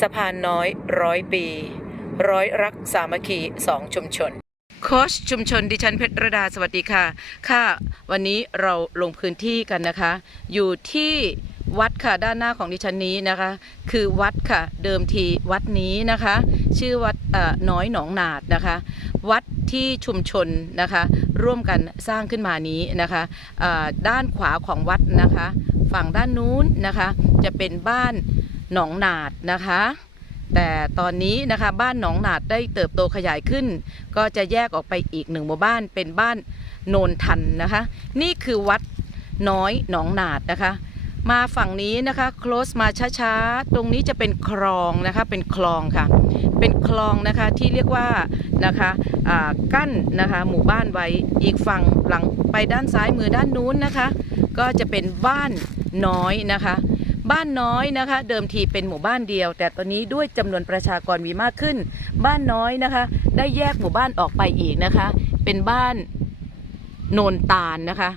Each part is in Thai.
สะพานน้อยร้อยปี ร้อยรักสามัคคีสองชุมชนโค้ชชุมชนดิฉันเพชรระดาสวัสดีค่ะ ค่ะ วันนี้เราลงพื้นที่กันนะคะ อยู่ที่วัดค่ะด้านหน้าของดิฉันนี้นะคะ คือวัดค่ะเดิมทีวัดนี้นะคะ ชื่อวัดน้อยหนองนาดนะคะ วัดที่ชุมชนนะคะ ร่วมกันสร้างขึ้นมานี้นะคะด้านขวาของวัดนะคะ ฝั่งด้านนู้นนะคะ จะเป็นบ้าน หนองนาดนะคะ แต่ตอนนี้นะคะบ้านหนองนาดได้เติบโตขยายขึ้น ก็จะแยกออกไปอีกหนึ่งหมู่บ้านเป็นบ้านโนนทันนะคะ นี่คือวัดน้อยหนองนาดนะคะ มาฝั่งนี้นะคะ close มาช้าๆ ตรงนี้จะเป็นคลองนะคะเป็นคลองค่ะ เป็นคลองนะคะที่เรียกว่านะคะอ่ากั้นนะคะหมู่บ้านไว้อีกฝั่งหลังไปด้านซ้ายมือด้านนู้นนะคะ ก็จะเป็นบ้านน้อยนะคะ บ้านน้อยนะคะ เดิมทีเป็นหมู่บ้านเดียว แต่ตอนนี้ด้วยจำนวนประชากรมีมากขึ้น บ้านน้อยนะคะ ได้แยกหมู่บ้านออกไปอีกนะคะ เป็นบ้านโนนตาลนะคะ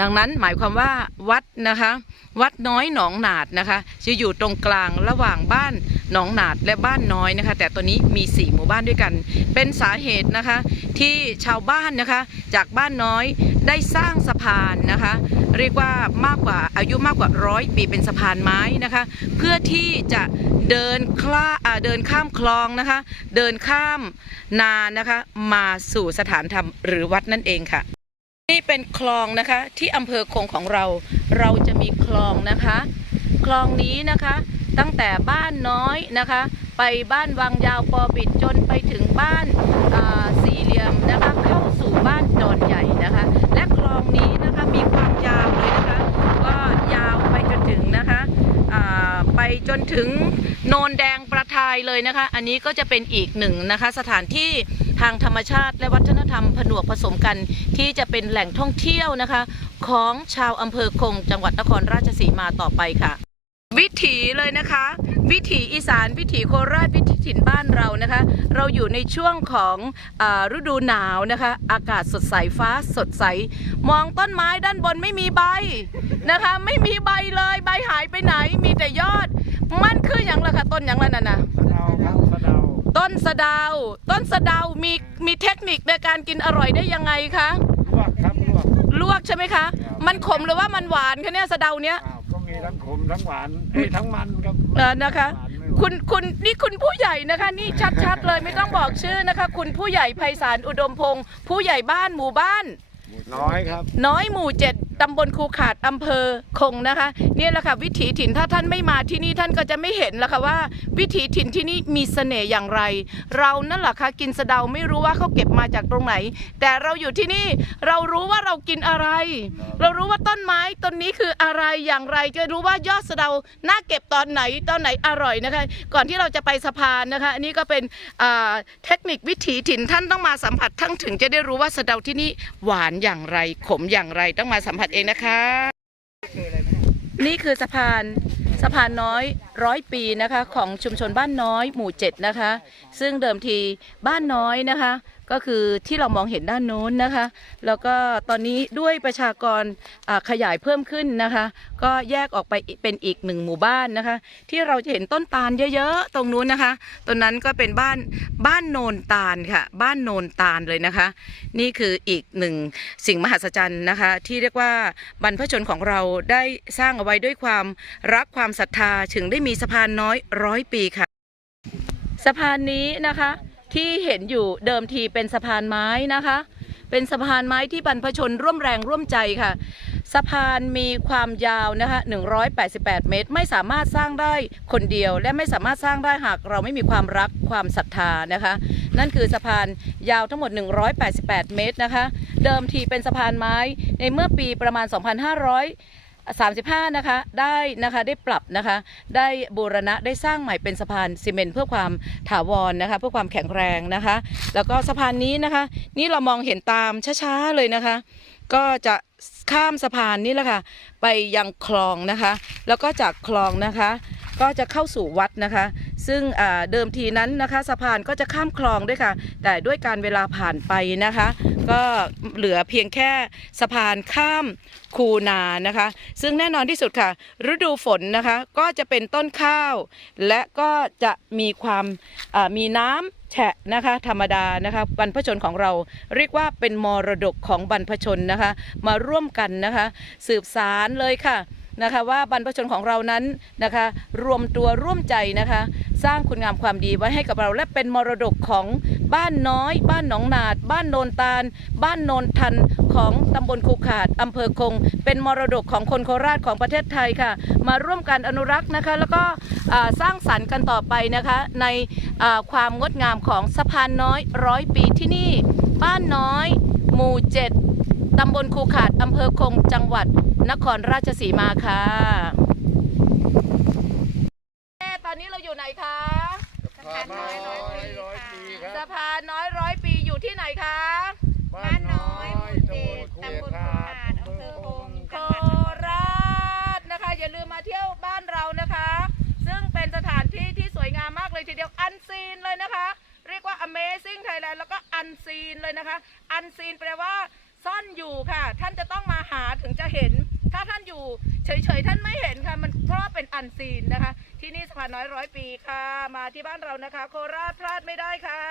ดังนั้นหมายความว่าวัดนะคะ วัดน้อยหนองหนาดนะคะจะอยู่ตรงกลางระหว่างบ้าน หนองหนาดและบ้านน้อยนะคะ แต่ตัวนี้มี 4 หมู่บ้านด้วยกัน เป็นสาเหตุนะคะที่ชาวบ้านนะคะจากบ้านน้อยได้สร้างสะพานนะคะ เรียกว่ามากกว่าอายุมากกว่าร้อยปีเป็นสะพานไม้นะคะ เพื่อที่จะเดินคลาอ่าเดินข้ามคลองนะคะ เดินข้ามนานะคะ มาสู่สถานธรรมหรือวัดนั่นเองค่ะนี่เป็นคลองนะคะที่อำเภอคงของเรา เราจะมีคลองนะคะ คลองนี้นะคะ ตั้งแต่บ้านน้อยนะคะ ไปบ้านวังยาวปอบิดจนไปถึงบ้านาสี่เหลี่ยมนะคะเข้าสู่บ้านดอนใหญ่นะคะ และคลองนี้นะคะมีความยาวเลยนะคะ ก็ยาวไปจนถึงนะคะไปจนถึงโนนแดงประทายเลยนะคะ อันนี้ก็จะเป็นอีกหนึ่งนะคะ สถานที่ทางธรรมชาติและวัฒนธรรมผนวกผสมกัน ที่จะเป็นแหล่งท่องเที่ยวนะคะ ของชาวอำเภอคงจังหวัดนครราชสีมาต่อไปค่ะ วิถีเลยนะคะ วิถีอีสานวิถีโคราชวิถีถิ่นบ้านเรานะคะ เราอยู่ในช่วงของอาฤดูหนาวนะคะ อากาศสดใสฟ้าสดใส มองต้นไม้ด้านบนไม่มีใบนะคะ ไม่มีใบเลยใบหายไปไหนมีแต่ยอด มันคืออย่างละค่ะต้นอย่างละนั่นนะสะเดาครับสะเดาต้นสะเดาว ต้นสะเดาวมีมีเทคนิคในการกินอร่อยได้ยังไงคะลวกครับลวกลวกใช่ไหมคะ มันขมหรือว่ามันหวานคะเนี่ยสะเดาเนี้ย ทั้งหวานเอ้ยทั้งมันครับเออนะคะ หวานไม่หวานคุณคุณนี่คุณผู้ใหญ่นะคะ นี่ชัดๆเลยไม่ต้องบอกชื่อนะคะ คุณผู้ใหญ่ไพศาลอุดมพงศ์ผู้ใหญ่บ้านหมู่บ้าน น้อยครับ น้อยหมู่เจ็ดตำบลคูขาดอำเภอคงนะคะเนี่ยแหละค่ะวิถีถิ่นถ้าท่านไม่มาที่นี่ท่านก็จะไม่เห็นแล้วค่ะว่า วิถีถิ่นที่นี่มีเสน่ห์อย่างไร เรานั่นแหละค่ะกินสะเดาไม่รู้ว่าเขาเก็บมาจากตรงไหน แต่เราอยู่ที่นี่เรารู้ว่าเรากินอะไร เรารู้ว่าต้นไม้ ต้นนี้คืออะไรอย่างไร จะรู้ว่ายอดสะเดาน่าเก็บตอนไหนตอนไหนอร่อยนะคะ ก่อนที่เราจะไปสะพานนะคะอันนี้ก็เป็นเทคนิควิถีถิ่นท่านต้องมาสัมผัสทั้งถึงจะได้รู้ว่าสะเดาที่นี่หวานอย่างไร ขมอย่างไรต้องมาสัมผัสเองนะคะ นี่คือสะพาน สะพานน้อยร้อยปีนะคะของชุมชนบ้านน้อยหมู่เจ็ดนะคะ ซึ่งเดิมทีบ้านน้อยนะคะ ก็คือที่เรามองเห็นด้านโน้นนะคะ แล้วก็ตอนนี้ด้วยประชากรขยายเพิ่มขึ้นนะคะ ก็แยกออกไปเป็นอีกหนึ่งหมู่บ้านนะคะ ที่เราจะเห็นต้นตาลเยอะๆ ตรงนู้นนะคะตรงนั้นก็เป็นบ้านบ้านโนนตาลค่ะ บ้านโนนตาลเลยนะคะ นี่คืออีกหนึ่งสิ่งมหัศจรรย์นะคะ ที่เรียกว่าบรรพชนของเราได้สร้างเอาไว้ด้วยความรักความความศรัทธาถึงได้มีสะพานน้อยร้อยปีค่ะ สะพานนี้นะคะ ที่เห็นอยู่เดิมทีเป็นสะพานไม้นะคะ เป็นสะพานไม้ที่บรรพชนร่วมแรงร่วมใจค่ะ สะพานมีความยาวนะคะ188 เมตร ไม่สามารถสร้างได้คนเดียว และไม่สามารถสร้างได้หากเราไม่มีความรักความศรัทธานะคะ นั่นคือสะพานยาวทั้งหมด 188 เมตรนะคะ เดิมทีเป็นสะพานไม้ในเมื่อปีประมาณ 2500 35 นะคะ ได้นะคะได้ปรับนะคะ ได้บูรณะได้สร้างใหม่เป็นสะพานซีเมนต์เพื่อความถาวรนะคะ เพื่อความแข็งแรงนะคะ แล้วก็สะพานนี้นะคะ นี่เรามองเห็นตามช้าๆเลยนะคะ ก็จะข้ามสะพานนี่แหละค่ะ ไปยังคลองนะคะ แล้วก็จากคลองนะคะก็จะเข้าสู่วัดนะคะ ซึ่งเดิมทีนั้นนะคะสะพานก็จะข้ามคลองด้วยค่ะ แต่ด้วยการเวลาผ่านไปนะคะ ก็เหลือเพียงแค่สะพานข้ามคูนานะคะ ซึ่งแน่นอนที่สุดค่ะ ฤดูฝนนะคะก็จะเป็นต้นข้าว และก็จะมีความมีน้ำแฉะนะคะธรรมดานะคะบรรพชนของเราเรียกว่าเป็นมรดกของบรรพชนนะคะมาร่วมกันนะคะ สืบสารเลยค่ะนะคะว่าบรรพชนของเรานั้นนะคะ รวมตัวร่วมใจนะคะ สร้างคุณงามความดีไว้ให้กับเรา และเป็นมรดกของบ้านน้อย บ้านหนองนาด บ้านโนนตาล บ้านโนนทันของตำบลคูขาดอำเภอคง เป็นมรดกของคนโคราชของประเทศไทยค่ะ มาร่วมกันอนุรักษ์นะคะ แล้วก็สร้างสรรค์กันต่อไปนะคะ ในความงดงามของสะพานน้อยร้อยปีที่นี่ บ้านน้อย หมู่เจ็ดตำบลคูขาดอำเภอคงจังหวัดนครราชสีมาค่ะเอ๊ะตอนนี้เราอยู่ไหนคะสะพานน้อยร้อยปีคสะรับพานน้อยร้อยปีอยู่ที่ไหนคะบ้านน้อยหมู่เจ็ดตำบลคูขาดอำเภอคงโคราชนะคะ อย่าลืมมาเที่ยวบ้านเรานะคะ ซึ่งเป็นสถานที่ที่สวยงามมากเลยทีเดียวอันซีนเลยนะคะ เรียกว่า Amazing Thailand แล้วก็อันซีนเลยนะคะอันซีนแปลว่าซ่อนอยู่ค่ะ ท่านจะต้องมาหาถึงจะเห็น ถ้าท่านอยู่เฉยๆ ท่านไม่เห็นค่ะ มันเพราะว่าเป็นอันซีนนะคะ ที่นี่สะพานน้อยร้อยปีค่ะ มาที่บ้านเรานะคะ โคราชพลาดไม่ได้ค่ะ